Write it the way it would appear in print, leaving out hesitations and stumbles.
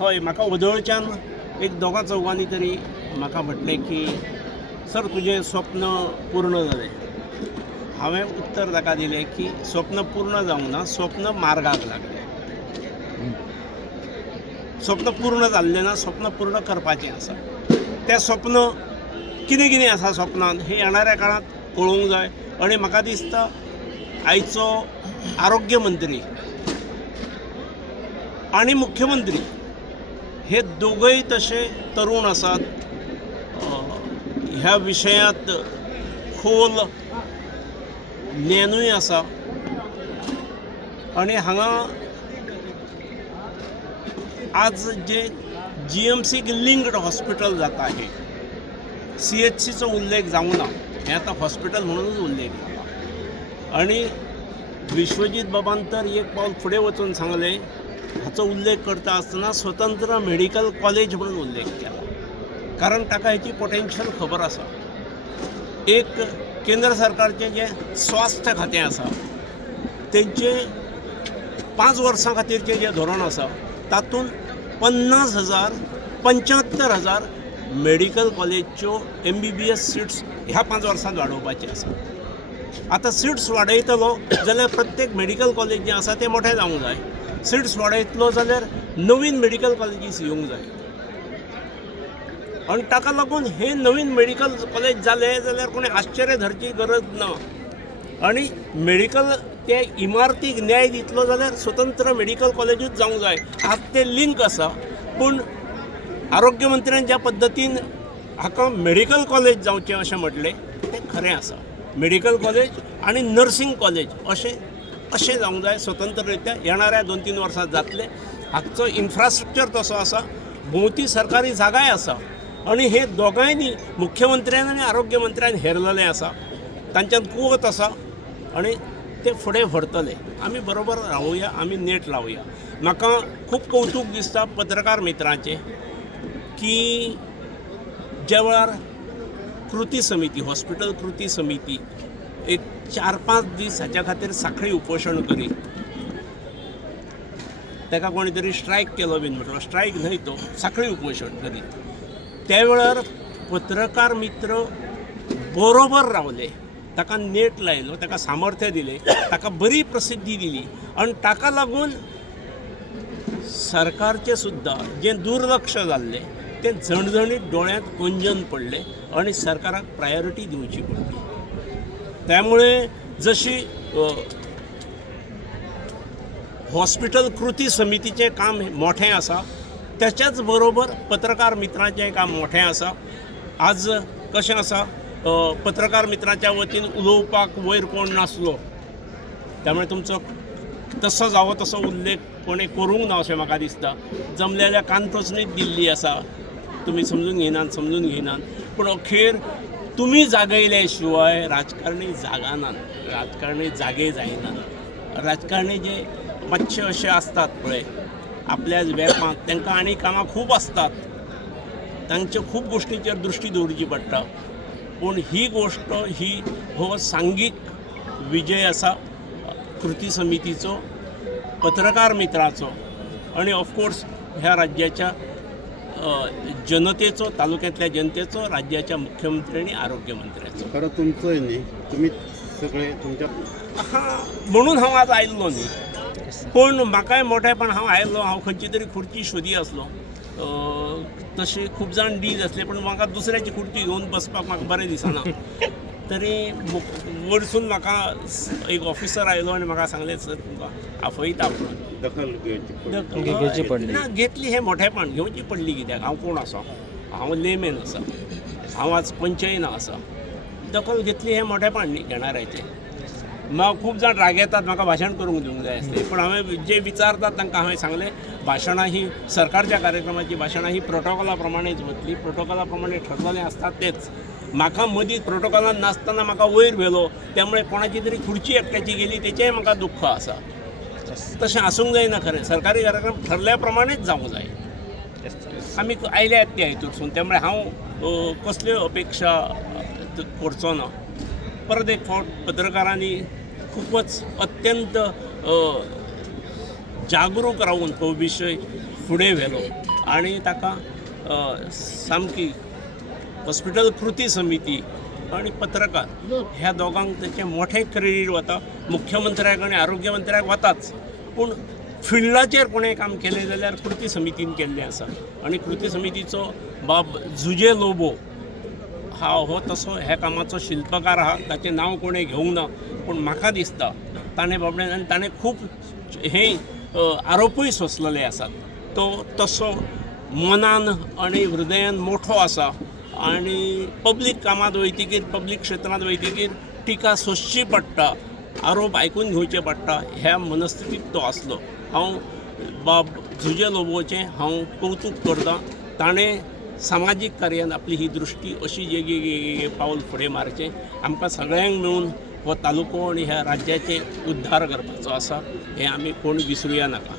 हय म्हाका वदळच्यान एक दोगा चौगांनी तरी म्हाका म्हटलें की सर तुजें स्वप्न पूर्ण जालें. हांवें उत्तर ताका दिलें की स्वप्न पूर्ण जावंक ना, स्वप्न मार्गाक लागलें. स्वप्न पूर्ण जाल्लें ना, स्वप्न पूर्ण करपाचें आसा. तें स्वप्न कितें कितें आसा स्वप्नांत हें येणाऱ्या काळांत कळूंक जाय. आनी म्हाका दिसता आयचो आरोग्य मंत्री आनी मुख्यमंत्री हे दोगूय तशे तरूण आसात. ह्या विशयांत खोल ज्ञानूय आसा. आनी हांगा आज जे GMCक लिंक्ड हॉस्पिटल जाता हे CHCचो उल्लेख जावंक ना, हें आतां हॉस्पिटल म्हणूनच उल्लेख जाता. आनी विश्वजीत बाबान तर एक पावल फुडें वचून सांगलें, हाचो उल्लेख करता आसतना स्वतंत्र मेडिकल कॉलेज म्हणून उल्लेख केला. कारण ताका हेची पोटेन्शियल खबर आसा. एक केंद्र सरकारचें जें स्वास्थ्य खातें आसा तेंचे 5 वर्सां खातीरचें जें धोरण आसा तातूंत 50,000 75,000 मेडिकल कॉलेजच्यो MBBS सीट्स ह्या 5 वर्सांत वाडोवपाचे आसा. आतां सीट्स वाडयतलो जाल्यार प्रत्येक मेडिकल कॉलेज जें आसा तें मोठें जावंक जाय. सीट्स वाडयतलो जाल्यार नवीन मेडिकल कॉलेजीस येवंक जाय. आनी ताका लागून हे नवीन मेडिकल कॉलेज जाले जाल्यार कोणी आश्चर्य धरची गरज ना. आनी मेडिकल ते इमारतीक न्याय दितलो जाल्यार स्वतंत्र मेडिकल कॉलेजूच जावंक जाय. आज ते लिंक आसा. पूण आरोग्य मंत्र्यान ज्या पद्दतीन हाका मेडिकल कॉलेज जावचें अशें म्हटलें तें खरें आसा. मेडिकल कॉलेज आनी नर्सिंग कॉलेज अशें जावंक जाय स्वतंत्र रित्या. येणाऱ्या 2-3 वर्सां जातले. हाचो इन्फ्रास्ट्रक्चर तसो आसा, भोंवती सरकारी जागाय आसा. आनी हे दोगांयनी मुख्यमंत्र्यान आनी आरोग्य मंत्र्यान हेरलेलें आसा. तांच्यात कुवत आसा आनी ते फुडें व्हरतले. आमी बरोबर रावुया, आमी नेट लावुया. म्हाका खूब कौतूक दिसता पत्रकार मित्रांचें की ज्या वेळार कृती समिती, हॉस्पिटल कृती समिती एक 4-5 दीस हाच्या खातीर सांखळी उपोशण करीत. ताका कोणी तरी स्ट्रायक केलो बीन म्हटलो. स्ट्रायक न्हय तो, सांखळी उपोशण करीत. त्या वेळार पत्रकार मित्र बरोबर रावले. ताका नेट लायलो, ताका सामर्थ्य दिलें, ताका बरी प्रसिद्धी दिली. आनी ताका लागून सरकारचें सुद्दां जें दुर्लक्ष जाल्लें तें झणझणीत दोळ्यांत कोंजन पडलें आनी सरकाराक प्रायोरिटी दिवची पडली. त्यामुळे जशी हॉस्पिटल कृती समितीचें काम मोठें आसा त्याच्याच बरोबर पत्रकार मित्रांचें काम मोठें आसा. आज कशें आसा, पत्रकार मित्रांच्या वतीन उलोवपाक वयर कोण नासलो, त्यामुळे तुमचो तसो जावो तसो उल्लेख कोणें करूंक ना अशें म्हाका दिसता. जमले जाल्यार कानटोचणीच दिल्ली आसा, तुमी समजून घेयनात. पूण अखेर तुमी जागयले शिवाय राजकारणी जागानात, राजकारणी जागे जायनात. राजकारणी जे मातशे अशे आसतात पळय आपल्या वेपांत, तांकां आनी कामां खूब आसतात, तांच्या खूब गोश्टींचेर दृश्टी दवरची पडटा. पूण ही गोश्ट हो सांगीक विजय आसा कृती समितीचो, पत्रकार मित्राचो आनी ऑफकोर्स ह्या राज्याच्या जनतेचो, तालुक्यांतल्या जनतेचो, राज्याच्या मुख्यमंत्री आनी आरोग्य मंत्र्याचो. खरं तुमचंय न्ही, तुमी सगळे तुमच्या म्हणून हांव आज आयिल्लो न्ही. पूण म्हाकाय मोठेपण हांव आयिल्लो, हांव खंयची तरी खुर्ची सोदी आसलो. तशी खूब जाण डीज आसले, पूण म्हाका दुसऱ्याची खुर्ची घेवन बसपाक म्हाका बरें दिसना. तरी वयरसून म्हाका एक ऑफिसर आयलो आनी म्हाका सांगलें सर तुमकां आपयता म्हणून. दखल घेवची पडली. ना घेतली, हें मोठेपण घेवची पडली. कित्याक हांव कोण आसा, हांव लेमॅन आसा, हांव आज पंचयना आसा. दखल घेतली हें मोठेपण न्ही घेणाऱ्याचें. म्हाका खूब जाण राग येतात, म्हाका भाशण करूंक दिवंक जाय आसलें. पूण हांवें जे विचारतात तांकां हांवें सांगलें भाशणां ही सरकारच्या कार्यक्रमाची भाशणां ही प्रोटोकॉला प्रमाणेच वतली, प्रोटोकॉला प्रमाणे ठरलेलें आसता तेच. म्हाका मदींच प्रोटोकॉलान नासतना म्हाका वयर व्हेलो, त्यामुळे कोणाची तरी खुर्ची एकट्याची गेली तेचेंय म्हाका दुख्ख आसा. तशें आसूंक जायना. खरें सरकारी कार्यक्रम ठरल्या प्रमाणेच जावंक जाय. आमी आयल्यात त्या हितूरसून, त्यामुळे हांव कसल्यो अपेक्षा करचो ना. परत एक फावट पत्रकारांनी खूपच अत्यंत जागरूक रावून तो विशय फुडें व्हेलो. आनी ताका सामकी हॉस्पिटल कृती समिती आणि पत्रकार ह्या दोगांक त्याचे मोठे क्रेडीट वता. मुख्यमंत्र्याक आणि आरोग्य मंत्र्याक वताच, पूण फिल्डाचेर कोणें काम केलें जाल्यार कृती समितीन केल्लें आसा. आणि कृती समितीचो बाब जुजे लोबो हो तसो ह्या कामाचो शिल्पकार आहा. ताचें नांव कोणें घेवंक ना, पूण म्हाका दिसता ताणें बाबड्यान आनी ताणें खूब हे आरोपूय सोंसलेले आसात. तो तसो मनान आणि हृदयान मोठो आसा आणि पब्लीक कामात वयतकीर पब्लीक क्षेत्रांत वयतकीर टिका सोंसची पडटा, आरोप आयकून घेवचे पडटा, ह्या मनस्थितीत तो आसलो. हांव बाब जुजे लोबोचें हांव कौतुक करतां. ताणें सामाजीक कार्यान आपली ही दृश्टी अशी जे पावल फुडें मारचें. आमकां सगळ्यांक मेळून हो तालुको आणि ह्या राज्याचे उद्धार करपाचो आसा, हें आमी कोण विसरुया नाका.